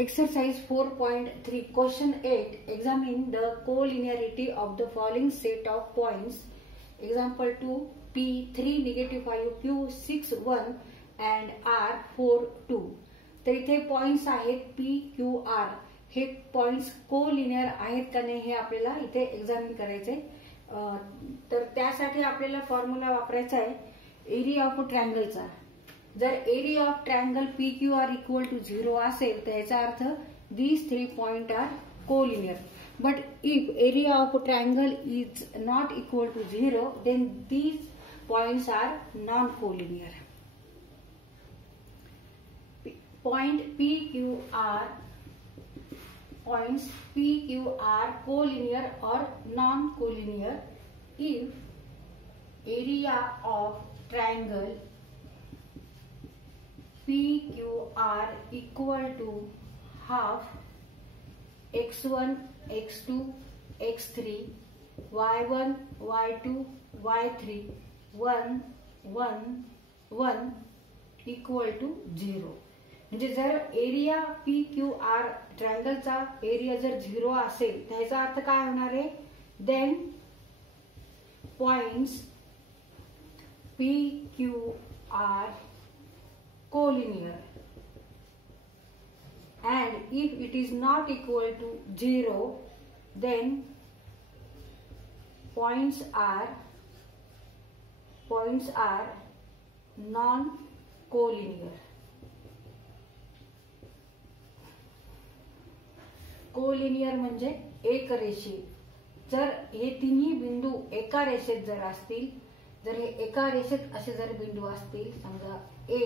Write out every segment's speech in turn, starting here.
Exercise 4.3 Question 8. Examine the collinearity of the following set of points. Example 2. P 3 negative 5 Q 6 1 and R 4 2. तर इथे points आहेत P Q R. हे points collinear आहेत का नाही हे आपल्याला इथे एक्झामिन करायचे. तर त्यासाठी आपल्याला फॉर्म्युला वापरायचा आहे एरिया ऑफ ट्रायंगलचा. जर area of triangle PQR equal to 0 असेल तर याचा अर्थ these three points are collinear. But if area of triangle is not equal to 0, then these points are non-collinear. Points PQR collinear or non-collinear if area of triangle PQR equal to half x1, x2, x3, y1, y2, y3, 1, 1, 1 equal to 0. म्हणजे जर area PQR ट्रायंगलचा area जर 0 असेल तर याचा अर्थ काय होणार आहे? Then points PQR collinear, and if it is not equal to 0, then points are non-collinear. Collinear म्हणजे एक रेषीय. जर हे तिन्ही बिंदू एका रेषेत जर असतील, जर हे एका रेषेत असे जर बिंदू असतील, समजा A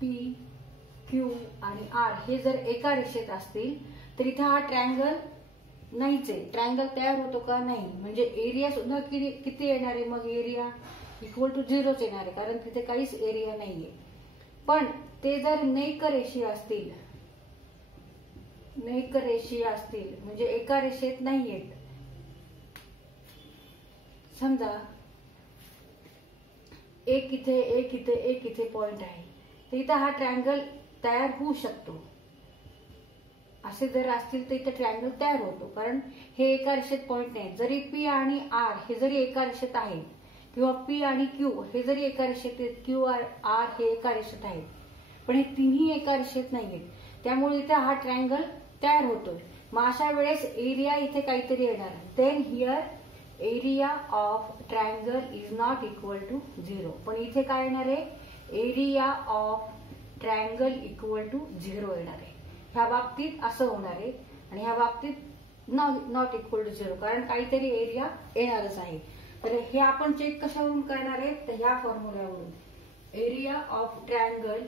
P Q आणि R हे जर एका रेषेत असतील तर इथे हा ट्रायंगल नाहीच आहे. ट्रायंगल तयार होतो का? नाही. म्हणजे एरिया सुद्धा किती येणार आहे? मग एरिया इक्वल टू 0च येणार आहे, कारण तिथे काहीच एरिया नाहीये. पण ते जर नेक रेषीय असतील म्हणजे एका रेषेत नाहीयेत. समजा एक इथे पॉइंट आहे तर इथं हा ट्रायंगल तयार होऊ शकतो. असे जर असतील तर इथे ट्रायंगल तयार होतो, कारण हे एका रेषेत पॉइंट नाही. जरी P आणि R हे जरी एका रेषेत आहेत किंवा P आणि Q हे जरी एका रेषेत आहेत, Q R हे एका रेषेत आहेत, पण हे तिन्ही एका रेषेत नाहीयेत. त्यामुळे इथे हा ट्रायंगल तयार होतोय. मग अशा वेळेस एरिया इथे काहीतरी येणार. Then here area of triangle is not equal to 0. पण इथे काय येणार आहे? Area of triangle equal to 0 येणार आहे. ह्या बाबतीत असं होणार आहे आणि ह्या बाबतीत नॉट इक्वल टू 0, कारण काहीतरी एरिया येणारच आहे. तर हे आपण चेक कशावरून करणार आहे? तर ह्या फॉर्म्युल्यावरून. Area of triangle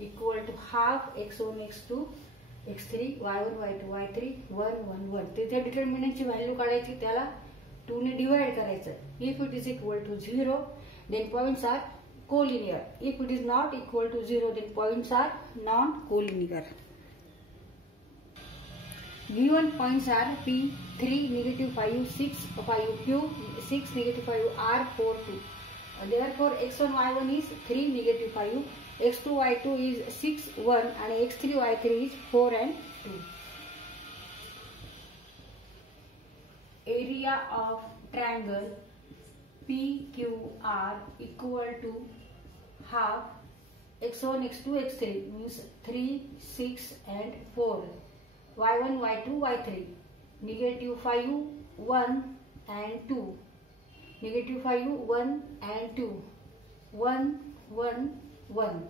equal to half x1, x2, x3, y1, y2, y3, 1, 1, 1. तिथे डिटर्मिनंटची व्हॅल्यू काढायची, त्याला 2 ने डिवाइड करायचं. If it is equal to 0, then points are collinear. If it is not equal to 0, then points are non-collinear. Given points are P 3 negative 5 6 5 Q 6 negative 5 R 4 2. Therefore x1 y1 is 3 negative 5, x2 y2 is 6 1 and x3 y3 is 4 and 2. Area of triangle PQR equal to half x1 x2 x3 means 3 6 and 4, y1 y2 y3, negative 5 1 and 2, negative 5 1 and 2, 1 1 1.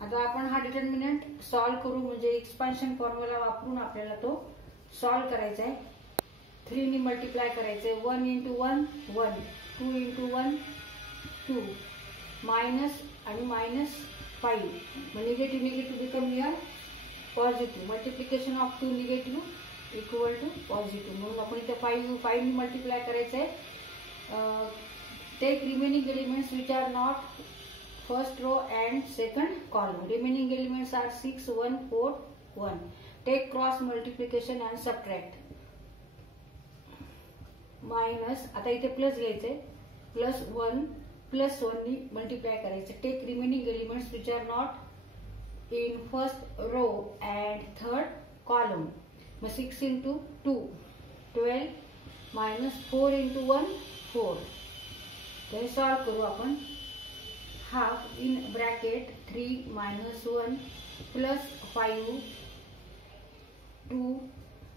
आता आपण हा determinant solve करू. म्हणजे expansion formula वापरून आपल्याला तो solve करायचा आहे. 3 ने मल्टिप्लाय करायचे. 1 into 1 1, 2 into 1 2, मायनस आणि minus 5. Negative become here positive. Multiplication of 2 negative equal to positive. म्हणून आपण इथे 5 ने मल्टिप्लाय करायचंय. Take remaining elements which are not first row and second column. Remaining elements are 6 1 4 1. Take cross multiplication and subtract. Minus, आता इथे plus घ्यायचे, plus 1 plus 1 नी multiply करायचे. Take remaining elements which are not in first row and मग 6 into 2 12 minus 4 into 1 4. तर हे solve करू आपण. Half in bracket 3 minus 1 plus 5 2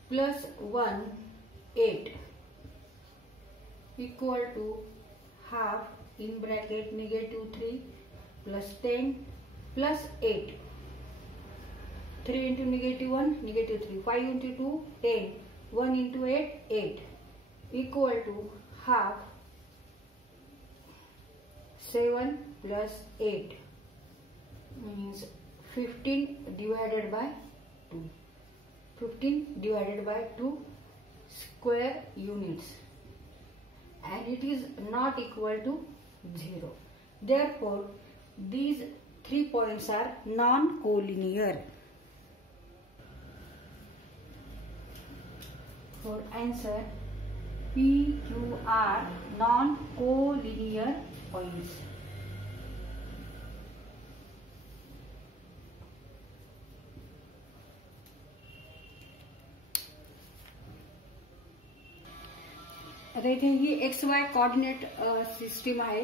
plus 1 8 equal to half in bracket negative 3 plus 10 plus 8. 3 into negative 1 negative 3, 5 into 2 10, 1 into 8 8 equal to half 7 plus 8 means 15 divided by 2. 15 divided by 2 square units, and it is not equal to 0. Therefore, these 3 points are non-collinear. For answer, P, Q are non-collinear points. आता इथे ही XY coordinate system आहे.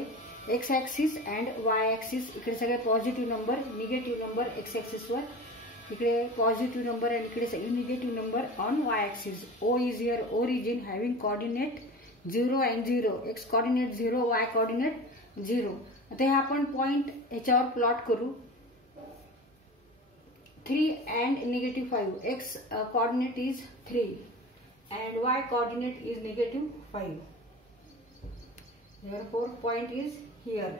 X axis and Y axis. इकडे सगळे positive number, negative number x axis वर, इकडे positive number आणि इकडे सगळे negative number on Y axis. O is your origin having coordinate 0 and 0. X coordinate 0, Y coordinate 0. आता हे आपण पॉइंट ह्याच्यावर प्लॉट करू. 3 and negative 5. X coordinate is 3 and Y coordinate is negative 5. Therefore, point is here.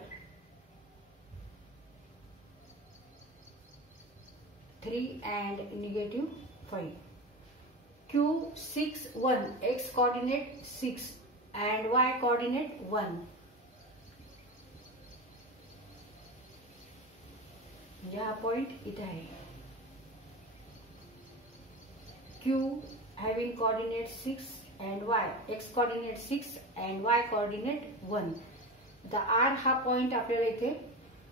3 and negative 5. Q 6 1. X coordinate 6 and Y coordinate 1. हा point इथे आहे. Q having coordinate 6 and Y, X coordinate 6 and Y coordinate 1. आता R हा point आपल्याला इथे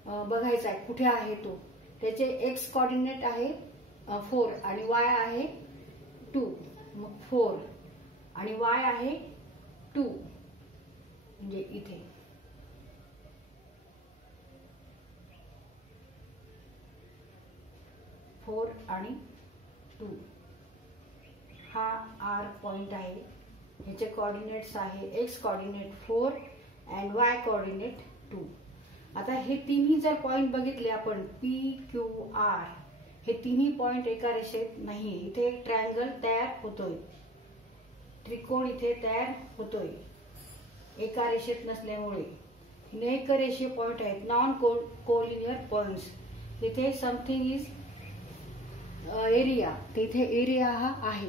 बघायचा आहे कुठे आहे तो. त्याचे X कोऑर्डिनेट आहे 4 आणि Y आहे 2. मग 4 आणि Y आहे 2 म्हणजे इथे. फोर आणि 2 हा R पॉइंट आहे. ह्याचे कोऑर्डिनेट्स आहे X coordinate 4 and Y coordinate 2. आता हे तिन्ही जर पॉइंट बघितले आपण P, Q, R, हे तिन्ही पॉइंट एका रेषेत नाही. इथे एक ट्रायंगल तयार होतोय, त्रिकोण इथे तयार होतोय एका रेषेत नसल्यामुळे. अनेक रेषीय पॉइंट आहेत, नॉन कोलिनियर पॉइंट्स. तिथे समथिंग इज एरिया, तिथे एरिया हा आहे.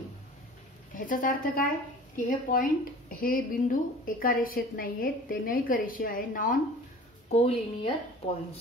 ह्याचाच अर्थ काय की हे पॉइंट, हे बिंदू एका रेषेत नाहीयेत, ते अनेक रेषीय आहे, नॉन कोलिनियर पॉइंट्स.